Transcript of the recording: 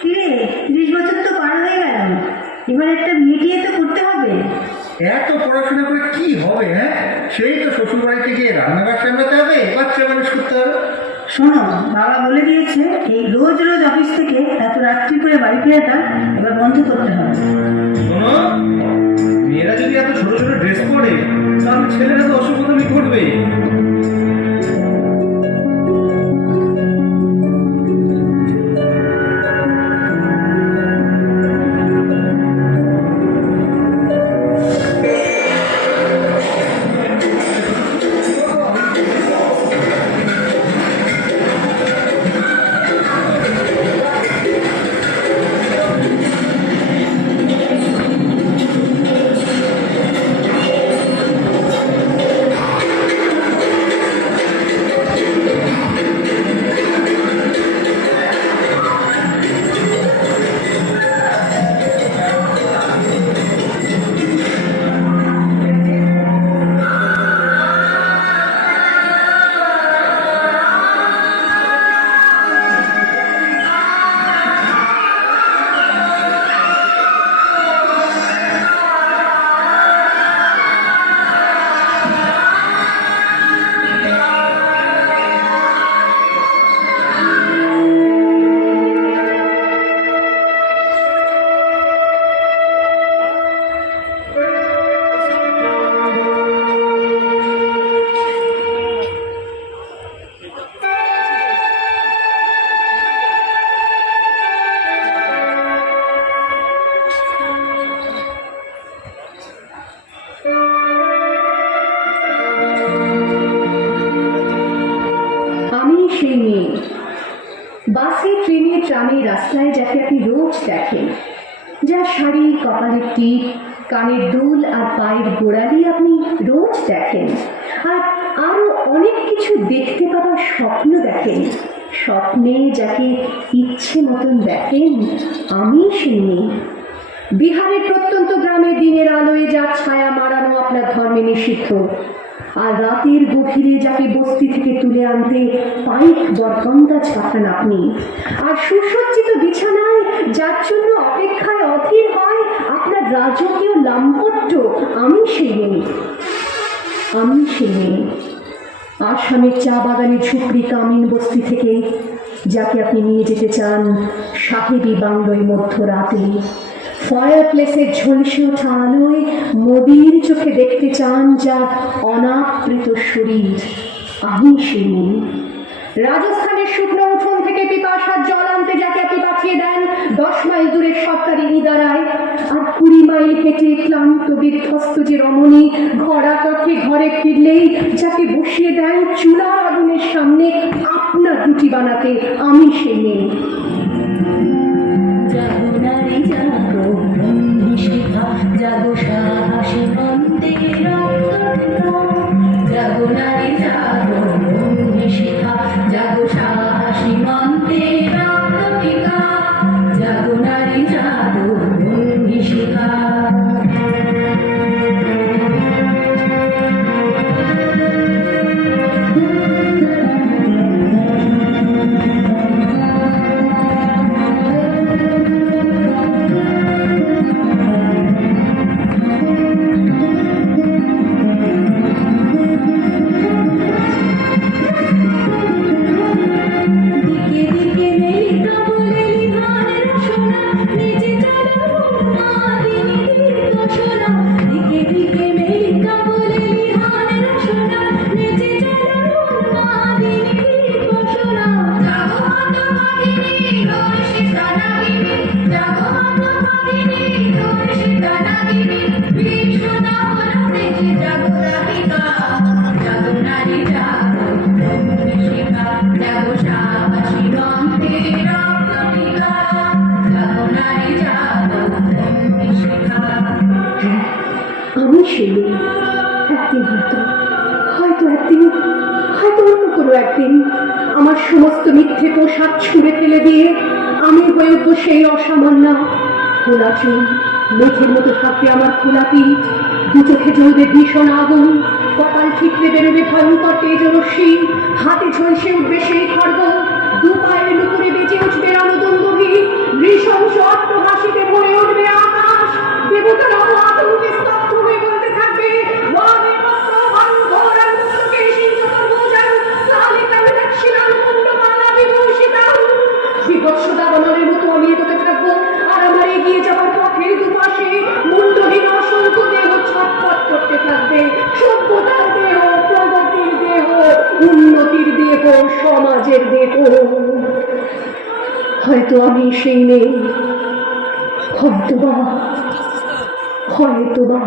কিরে, 30 বছর তো পার হয়ে গেল, এবার একটা বিয়ে টিয়ে তো করতে হবে। এত পড়াশোনা করে কি হবে? হ্যাঁ, সেই তো শ্বশুর বাড়িতে গিয়ে রান্নাঘর সামলাতে হবে, বাচ্চা মানুষ করতে হবে। শোনো, বাবা বলে দিয়েছে এই রোজ রোজ অফিস থেকে এত রাত্রি করে বাড়ি ফেরাটা এবার বন্ধ করতে হবে। শোনো, মেয়েরা যদি এত ছোট ছোট ড্রেস পরে তাহলে ছেলেরা তো অসুবিধা করবে। বাসে, ট্রেনে, ট্রামে, রাস্তায় যাকে আপনি রোজ দেখেন, যার শাড়ি, কপালের টিপ, কানের দুল আর পায়ের গোড়ালি আপনি রোজ দেখেন, আর আরো অনেক কিছু দেখতে পাওয়ার স্বপ্ন দেখেন। স্বপ্নে যাকে ইচ্ছে মতন দেখেন, আমি সেই মেয়ে। বিহারের প্রত্যন্ত গ্রামে দিনের আলোয় যার ছায়া মারানো আপনার ধর্মে নিষিদ্ধ, আর রাতের গভীরে যাকে বস্তি থেকে তুলে আনতে পাইক বরগঙ্গা ছাপান আপনি, আর সুসজ্জিত বিছানায় যার জন্য অপেক্ষায় অধীর হয় আপনার রাজকীয় লাম্পট্য, আমি সেই মেয়ে। আমি সেই মেয়ে। আসামের চা বাগানের ঝুপড়ি কামিন বস্তি থেকে যাকে আপনি নিয়ে যেতে চান সাহেবী বাংলোয় মধ্যরাতে, ফায়ার প্লেসের ঝলসে ওঠা আলোয় মোদির চোখে দেখতে চান যার অনাবৃত শরীর, আমি সেই মেয়ে। রাজস্থানের শুকনো উঠোন থেকে পিপাসার জল আনতে যাকে আপনি পাঠিয়ে দেন 10 মাইল দূরের সরকারি ইদারায়, আর 20 মাইল হেঁটে ক্লান্ত বিধ্বস্ত যে রমণী ঘোড়া কাঠে ঘরে ফিরলেই যাকে বসিয়ে দেন চুলার আগুনের সামনে আপনার রুটি বানাতে, আমি সেই মেয়ে। জাগো নারী জাগো, বন্ধু শিখা জাগো, সাহসী মন্তে জাগো নারী জাগো, বন্ধু শিখা জাগো, সাহসী মন্তে জাগো নারী জাগো, বন্ধু শিখা। আমি সেই মেয়ে। একদিন হয়তো অন্য কোনো একদিন আমার সমস্ত মিথ্যে পোশাক ছুঁড়ে ফেলে দিয়ে আমি হয়ে উঠবো সেই অসামান্য। খোলা চুল, মেঘের মতো থাকবে আমার খোলা পিঠ, দু চোখে জ্বলবে ভীষণ আগুন, কপাল ঠিকরে বেরোবে ভয়ঙ্কর তেজরশ্মি, হাতে ঝলসে উঠবে সেই খড়গ, দু পায়ের নুপুরে কাজের দেব, হয়তো আমি সেই নেই, হয়তোবা